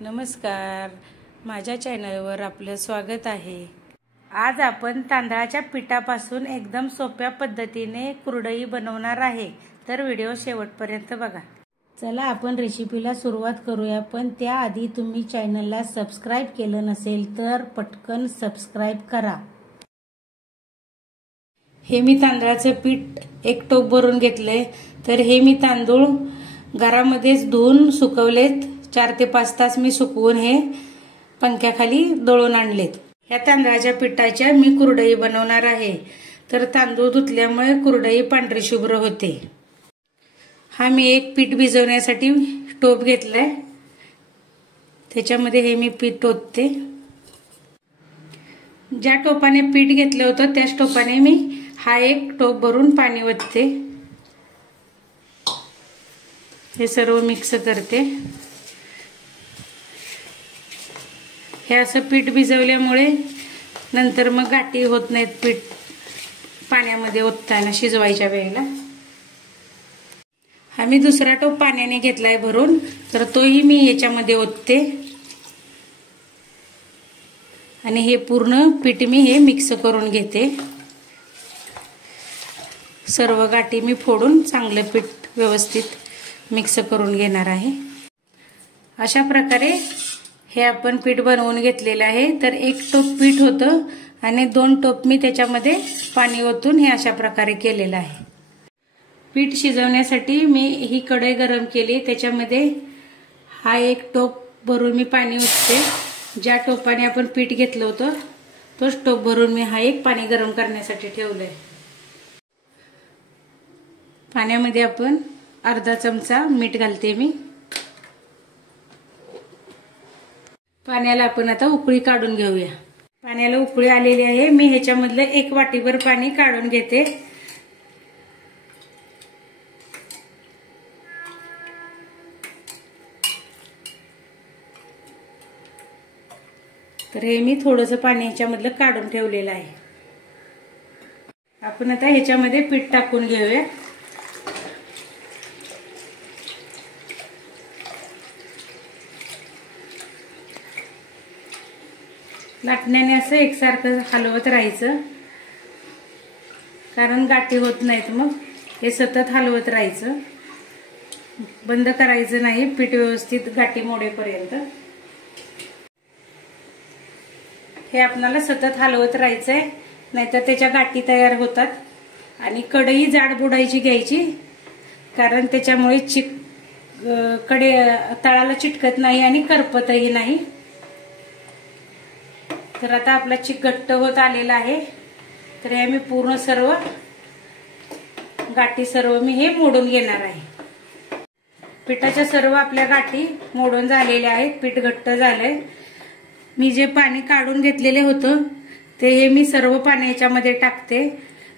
नमस्कार, माझ्या चॅनलवर आपलं स्वागत आहे। आज आपण तांदळाच्या पिठापासून एकदम सोप्या पद्धतीने कुरडई बनवणार आहे, तर व्हिडिओ शेवटपर्यंत बघा। चला आपण रेसिपीला सुरुवात करूया, पण त्याआधी तुम्ही चॅनलला सबस्क्राइब केलं नसेल तर पटकन सबस्क्राइब करा। हे मी तांदळाचं पीठ एक टोप भरून घेतलंय, तर हे मी तांदूळ घरामध्येच धुवून सुकवलेत। 4 ते 5 तास मी सुकवून हे पंख्याखाली दळून आणलेत। या तांदळाच्या पिठाच्या मी कुरडई बनवणार आहे, तर तांदूळ धुतल्यामुळे कुरडई पांढरी शुभ्र होते। हा मी एक पीठ भिजवण्यासाठी टोप घेतलाय, त्याच्यामध्ये हे मी पीठ ओतते। ज्या टोपाने पीठ घेतलं होतं त्याच टोपाने मी हा एक टोप भरून पाणी ओतते। हे सर्व मिक्स करते। हे असं पीठ भिजवल्यामुळे नंतर मग गाठी होत नाहीत पीठ पाण्यामध्ये ओतताना शिजवायच्या वेळेला। हा मी दुसरा टोप पाण्याने घेतलाय भरून, तर तोही मी याच्यामध्ये ओतते आणि हे पूर्ण पीठ मी हे मिक्स करून घेते। सर्व गाठी मी फोडून चांगलं पीठ व्यवस्थित मिक्स करून घेणार आहे। अशा प्रकारे हे आपण पीठ बनवून घेतलेलं आहे। तर एक टोप पीठ होतं आणि 2 टोप मी त्याच्यामध्ये पाणी ओतून हे अशा प्रकारे केलेलं आहे। पीठ शिजवण्यासाठी मी ही कढई गरम केली, त्याच्यामध्ये हा एक टोप भरून मी पाणी ओतते। ज्या टोपाने आपण पीठ घेतलं होतं तोच टोप भरून मी हा एक पाणी गरम करण्यासाठी ठेवलंय। पाण्यामध्ये आपण अर्धा चमचा मीठ घालते मी। पाण्याला आपण आता उकळी काढून घेऊया। पाण्याला उकळी आलेली आहे, मी ह्याच्यामधलं 1 वाटीभर पाणी काढून घेते। तर हे मी थोडंसं पाणी ह्याच्यामधलं काढून ठेवलेलं आहे। आपण आता ह्याच्यामध्ये पीठ टाकून घेऊया। लाटण्याने असं एकसारखं हलवत राहायचं, कारण गाठी होत नाहीत। मग हे सतत हलवत राहायचं, बंद करायचं नाही पीठ व्यवस्थित गाठी मोडेपर्यंत। हे आपल्याला सतत हलवत राहायचंय, नाहीतर त्याच्या गाठी तयार होतात। आणि कढई जाड बुडायची घ्यायची, कारण त्याच्यामुळे कडे तळाला चिटकत नाही आणि करपतही नाही। तर आता आपला चिक घट्ट होत आलेला आहे, तर हे मी पूर्ण सर्व गाठी मी हे मोडून घेणार आहे। पिठाच्या सर्व आपल्या गाठी मोडून झालेल्या आहेत, पीठ घट्ट झालंय। मी जे पाणी काढून घेतलेले होतं ते हे मी सर्व पाणी याच्यामध्ये टाकते,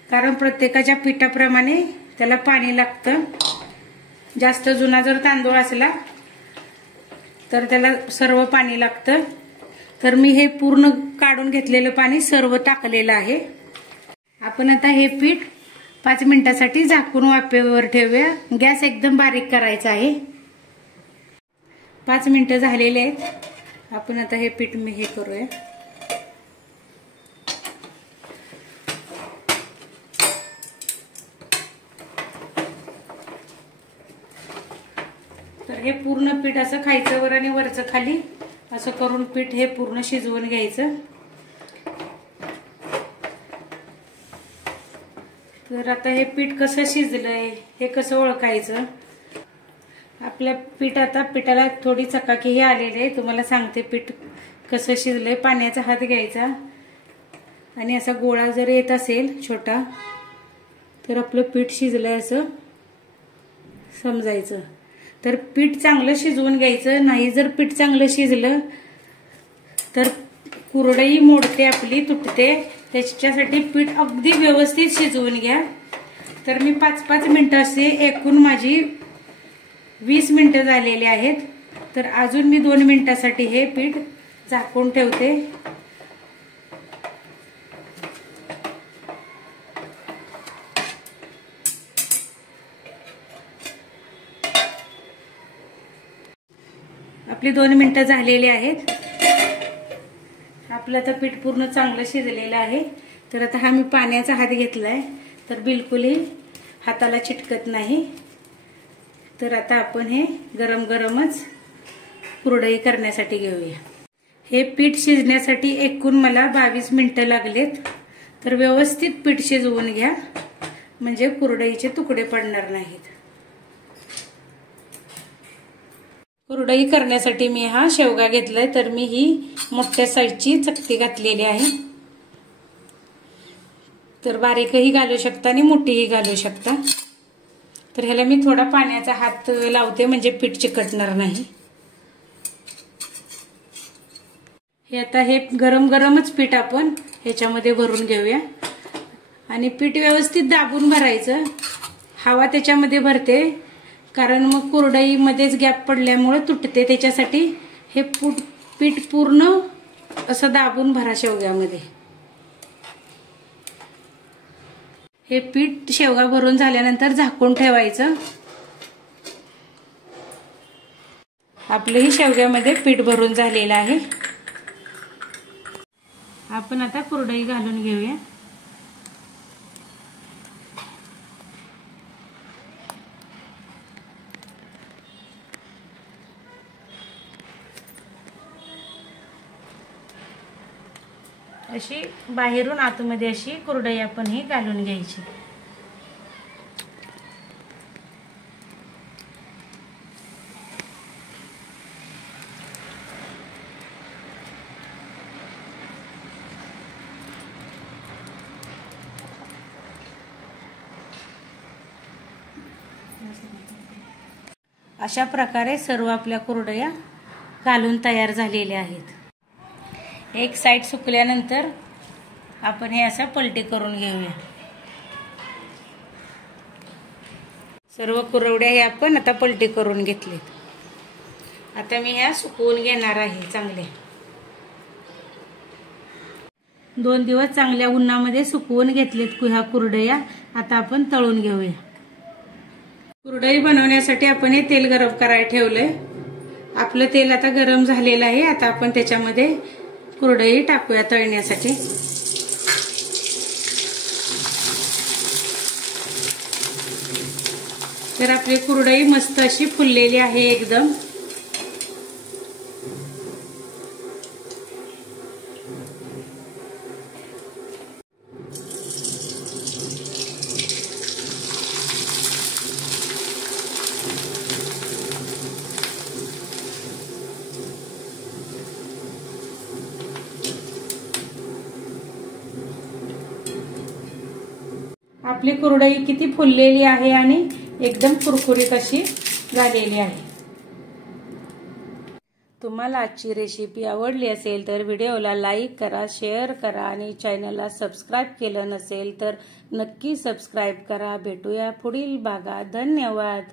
कारण प्रत्येकाच्या पिठाप्रमाणे त्याला पाणी लागतं। जास्त जुना जर तांदूळ असला तर त्याला सर्व पाणी लागतं। तर मी हे पूर्ण काढून घेतलेलं पाणी सर्व टाकलेलं आहे। आपण आता हे पीठ 5 मिनिटांसाठी झाकून वाफेवर ठेवूया। गॅस एकदम बारीक करायचा आहे। 5 मिनिटं झालेले आहेत। आपण आता हे पीठ मी हे करूया। तर हे पूर्ण पीठ असं खायचं वर आणि वरचं खाली असं करून पीठ हे पूर्ण शिजवून घ्यायचं। तर आता हे पीठ कसं शिजलंय हे कसं ओळखायचं? आपल्या पिठाला थोडी चकाकी ही आलेली आहे। तुम्हाला सांगते पीठ कसं शिजलंय। पाण्याचा हात घ्यायचा आणि असा गोळा जर येत असेल छोटा, तर आपलं पीठ शिजलंय असं समजायचं। तर पीठ चांगलं शिजवून घ्यायचं, नाही जर पीठ चांगलं शिजलं तर कुरडई मोडते आपली, तुटते। त्याच्यासाठी पीठ अगदी व्यवस्थित शिजवून घ्या। तर मी 5-5 मिनिटं असे एकूण माझी 20 मिनिटं झालेली आहेत। तर अजून मी 2 मिनिटांसाठी हे पीठ झाकून ठेवते। आपली 2 मिनिटं झालेली आहेत. आपलं आता पीठ पूर्ण चांगलं शिजलेलं आहे. तर आता हा मी पाण्याचा हात घेतलाय, तर बिलकुलही हाताला चिटकत नाही. तर आता आपण हे गरम गरमच कुरडई करण्यासाठी घेऊया. हे पीठ शिजण्यासाठी एकूण मला 22 मिनिटं लागलेत. तर व्यवस्थित पीठ शिजवून घ्या, म्हणजे कुरडईचे तुकडे पडणार नाहीत. कुरडई करण्यासाठी मी हा शेवगा घेतलाय. तर मी ही मोठ्या साईजची चकती घातलेली आहे. तर बारीकही घालू शकता आणि मोठीही घालू शकता. तर ह्याला मी थोडा पाण्याचा हात लावते, म्हणजे पीठ चिकटणार नाही. हे आता हे गरम गरमच पीठ आपण ह्याच्यामध्ये भरून घेऊया. आणि पीठ व्यवस्थित दाबून भरायचं. हवा त्याच्यामध्ये भरते, कारण मग कुरडईमध्येच गॅप पडल्यामुळे तुटते. त्याच्यासाठी हे पीठ पूर्ण असं दाबून भरा शेवग्यामध्ये. हे पीठ शेवगा भरून झाल्यानंतर झाकून ठेवायचं. आपलंही शेवग्यामध्ये पीठ भरून झालेलं आहे. आपण आता कुरडई घालून घेऊया. अशी बाहेरून आतमध्ये अशी कुरडई आपण ही घालून घ्यायची. अशा प्रकारे सर्व आपल्या कुरडया घालून तयार झालेल्या आहेत. एक साइड सुकल्यानंतर आपण हे असं पलटी करून घेऊया. सर्व कुरवड्या हे आपण आता पलटी करून घेतलेत. आता मी ह्या सुकवून घेणार आहे चांगले. 2 दिवस चांगल्या उन्हामध्ये सुकवून घेतलेत ह्या कुरडया. आता आपण तळून घेऊया. कुरडई बनवण्यासाठी आपण हे तेल गरम करायला ठेवलंय. आपलं तेल आता गरम झालेलं आहे. आता आपण त्याच्यामध्ये कुरडई टाकूया तळण्यासाठी. तर आपली कुरडई मस्त अशी फुललेली आहे एकदम. आपली कुरडई किती फुललेली आहे आणि एकदम कुरकुरीत अशी झालेली आहे. तुम्हाला आजची रेसिपी आवडली असेल तर व्हिडिओला लाईक करा, शेअर करा आणि चॅनलला सबस्क्राईब केलं नसेल तर नक्की सबस्क्राईब करा. भेटूया पुढील भागात. धन्यवाद.